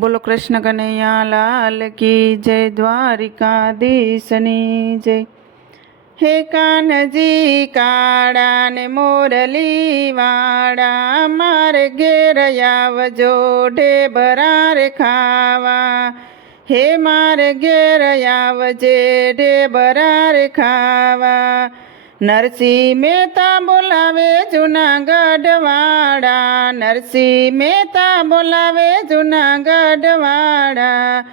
બોલો કૃષ્ણ કનૈયા લાલ કી જય દ્વારિકાધીશની જય. હે કાનજી કાળા ને મોરલી વાળા મારે ઘેર આવજો ઢેબરા રે ખાવા. હે મારે ઘેર આવજે ઢેબરા રે ખાવા. નરસિંહ મહેતા બોલાવે જુનાગઢ વાળા નરસિંહ મહેતા બોલાવે જુનાગઢ વાળા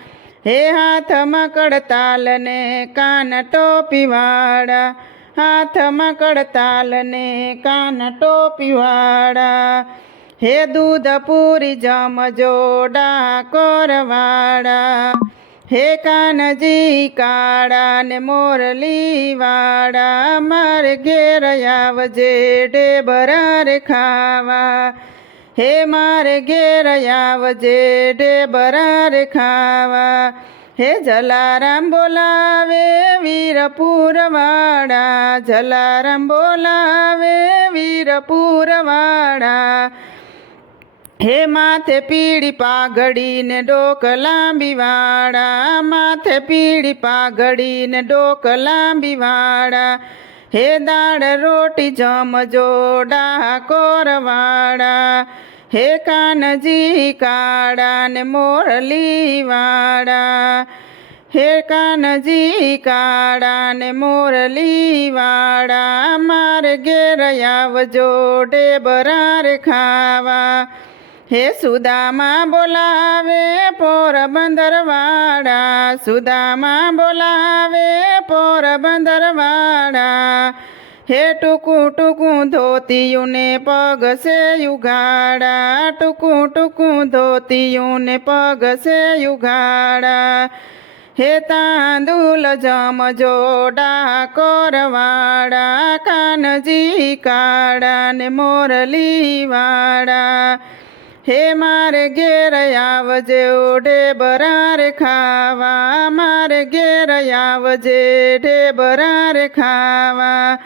હે હાથમાં કડતાલ ને કાન ટોપી વાળા હાથમાં કડતાલ ને કાન ટોપી વાળા હે દૂધ પૂરી જમજો ડાકોર વાળા હે કાનજી કાળા ને મોરલી વાળા માર ઘેર આવજે ઢેબરા રે ખાવા. હે માર ઘેર આવજે ઢેબરા રે ખાવા. હે જલારામ બોલાવે વીરપુરવાળા, જલારામ બોલાવે વીરપુર વાળા હે માથે પીળી પાઘડી ને ડોક લાંબી વાળા માથે પીળી પાઘડી ને ડોક લાંબી વાળા હે દાળ રોટી જમજો ડાકોરવાળા હે કાનજી કાળા ને મોરલી વાળા હે કાનજી કાળા ને મોરલી વાળા મારે ઘેર આવજો ડેબરાર ખાવા. હે સુદામા બોલાવે પોરબંદરવાડા સુદામા બોલાવે પોરબંદરવાડા હે ટૂંકું ટૂંકું ધોતિયુંને પગ છે યુગાડા. ટૂંકું ટૂંકું ધોતિયુંને પગ છે યુગાડા. હે તાંદુલ જમજો ડાકોરવાડા. કાનજી કાડા ને મોરલી વાળા હે મારે ઘેર આવજે, ઓઢે બરાર ખાવા. મારે ઘેર આવજે ઢેબરા રે ખાવા.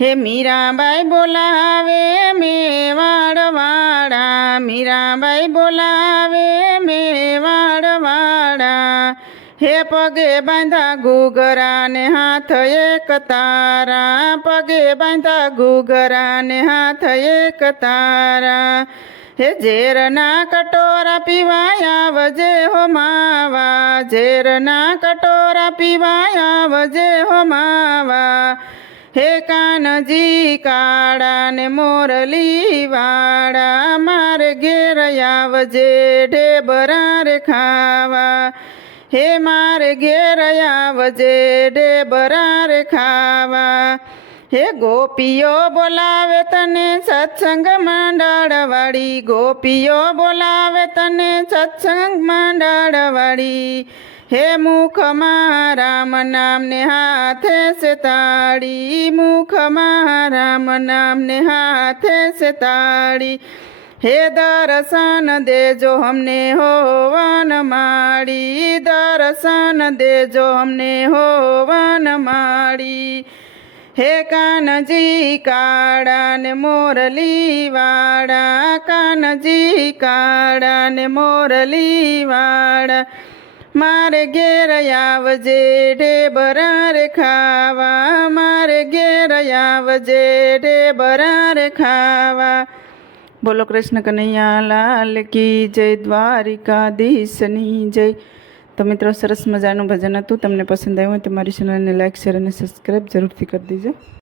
હે મીરાબાઈ બોલાવે મેવાડવાડા મીરાબાઈ બોલાવે વાળા હે પગે બાંધા ઘૂઘરા ને હાથ એક તારા. પગે બાંધા ઘૂઘરા ને હાથ એક તારા. હે ઝેરના કટોરા પીવાયા વજે હો માવા. ઝેરના કટોરા પીવાયા વજે હો માવા. હે કાનજી કાળા ને મોરલી વાળા. મારે ઘેર આવજે ઢેબરા રે ખાવા. હે મારે ઘેર વજે ઢેબરા રે ખાવા. હે ગોપીઓ બોલાવે તને સત્સંગ મંડળવાળી. ગોપીઓ બોલાવે તને સત્સંગ મંડળવાળી. હે મુખમાં રામ નામને હાથે તાળી મુખમાં રામ નામને હાથે તાળી હે દર્શન દેજો અમને હોવન માળી, દર્શન દેજો અમને હોવન માળી. હે કાનજી કાળા ને મોરલી વાળા કાનજી કાળા ને મોરલી વાળા મારે ઘેર આવજે ઢેબરાર ખાવા, મારે ઘેર આવજે ઢેબરાર ખાવા. બોલો કૃષ્ણ કનૈયા લાલ કી જય દ્વારિકાધીશની જય. તો મિત્રો સરસ મજાનું ભજન હતું. તમને પસંદ આવ્યું હોય તો મારી ચેનલને લાઈક શેર અને સબસ્ક્રાઈબ જરૂરથી કરી દેજો.